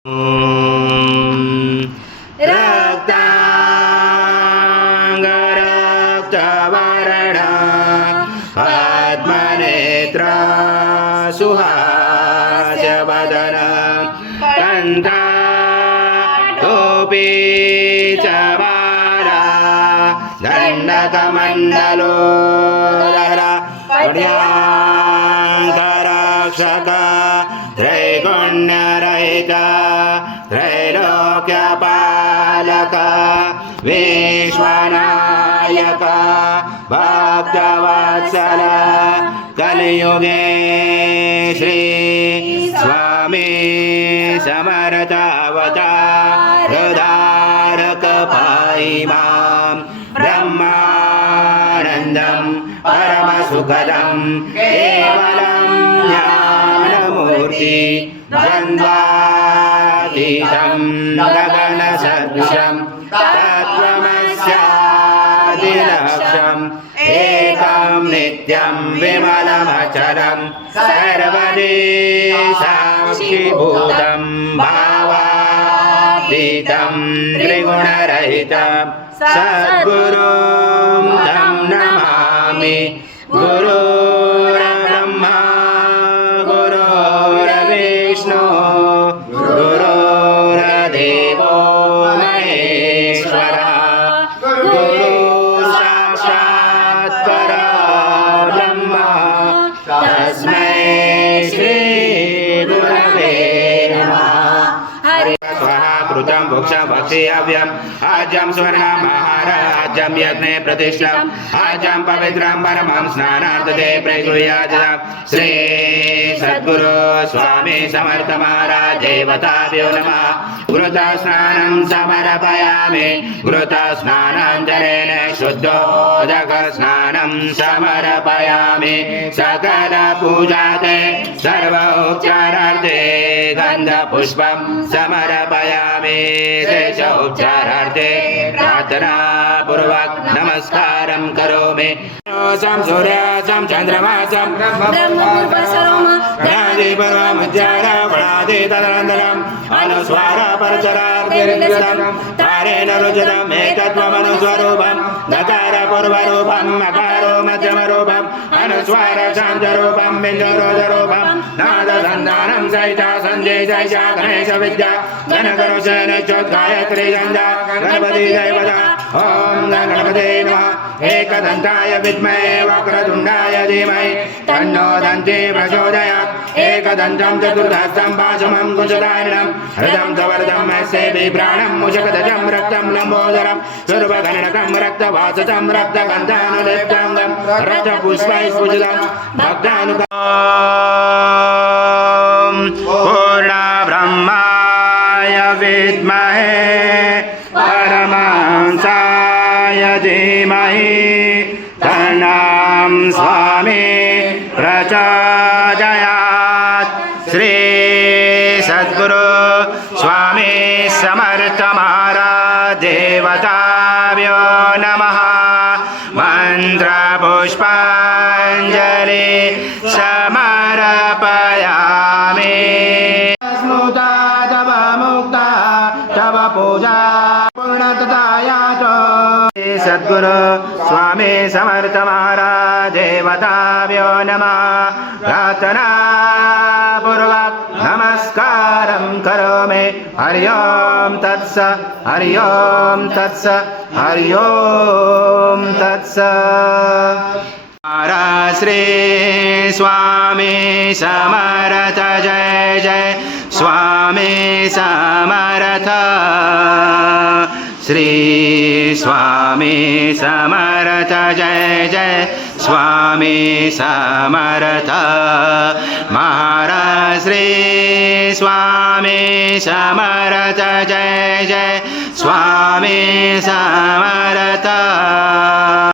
रक्तांगरक्तवर्ण पद्मनेत्र सुहास्यवदन कंठाटोपी च बाला दण्डकमण्डलोदर पुण्यांकरक्षक त्रैगुण्यरहित त्रैलोक्यपालक विश्वनायक भक्तवत्सल कलियुगे श्री स्वामी समर्थ अवतार धारक पाहि मां ब्रह्मानन्दं परमसुखदं केवलं ज्ञानमूर्ति द्वन्द्वातीतं गगनसदृशं तत्त्वमस्यादिलक्ष्यम् एकं नित्यं विमलमचलं सर्वदि साक्षिभूतं भावातीतं त्रिगुणरहितं सद्गुरुं तं नमामि। गुरुर्ब्रह्मा गुरुर्विष्णु गुरुर्देवो महेश्वरः तस्मै श्री गुरवे नमः। स्वाहा कृतं भुक्षं भक्षेयव्यम् आज्यं स्वर्णमहाराज्यं यज्ञे प्रतिष्ठम् आज्यं पवित्रं परमं स्नानार्थे प्रगृह्यात् श्री सद्गुरु स्वामी समर्थ महाराज देवताभ्यो नमः। घृतस्नानं समर्पयामि घृतस्नानान्तरेण शुद्धोदकस्नानं समर्पयामि सकल पूजाते सर्वोपचारार्थे गन्धपुष्पं समर्पयामि देशोपचारार्थे प्रार्थनापूर्वक नमस्कारं करोमि। सं सूर्यासं चन्द्रमासं तदनन्तरम् अनुस्वार परचरार्थिर्निर्दिष्टं तारेण रुचितम् एकत्वमनुस्वरूपं नकार पूर्वरूपं मकारो मध्यमरूपं अनुस्वार शान्तरूपं बिन्दुरोधरूपं नादसन्धानं सहिता सञ्जय सहिता गणेश विद्या गणगणेशन चोद्गायत्री गन्धा गणपति दैवता ॐ गणपते नमः। एकदन्ताय विद्महे वक्रतुण्डाय धीमहि तन्नो दन्ती प्रचोदयात्। एकदन्तं चतुर्हस्तं पाशमं कुशधारिणं हृदं सवर्धं यस्य बिभ्राणं मुषकध्वजं रक्तं लम्बोदरं सर्वगणकं रक्तवाससं रक्तगन्धानुलेप्ताङ्गं रक्तपुष्पैस्फुटितं भक्तानुकम्पं पूर्णब्रह्माय विद्महे परमहंसाय धीमहि तन्नं स्वामी प्रचोदयात्। श्री सद्गुरु स्वामी समर्थ महाराज देवताभ्यो नमः। मन्त्रपुष्पाञ्जलि समर्पयामि। स्मृता तव मुक्ता तव पूजा पूर्णतयात्। सद्गुरु स्वामी समर्थ महाराज देवताभ्यो नमः। प्रार्थनापूर्वक नमस्कारं करोमि। हरि ओं तत्स हरि ओं तत्स हरि ओं तत्स। श्री स्वामी समर्थ जय जय स्वामी समर्थ। श्री स्वामी समर्थ जय जय स्वामी समर्थ महाराज। श्री स्वामी समर्थ जय जय स्वामी समर्थ।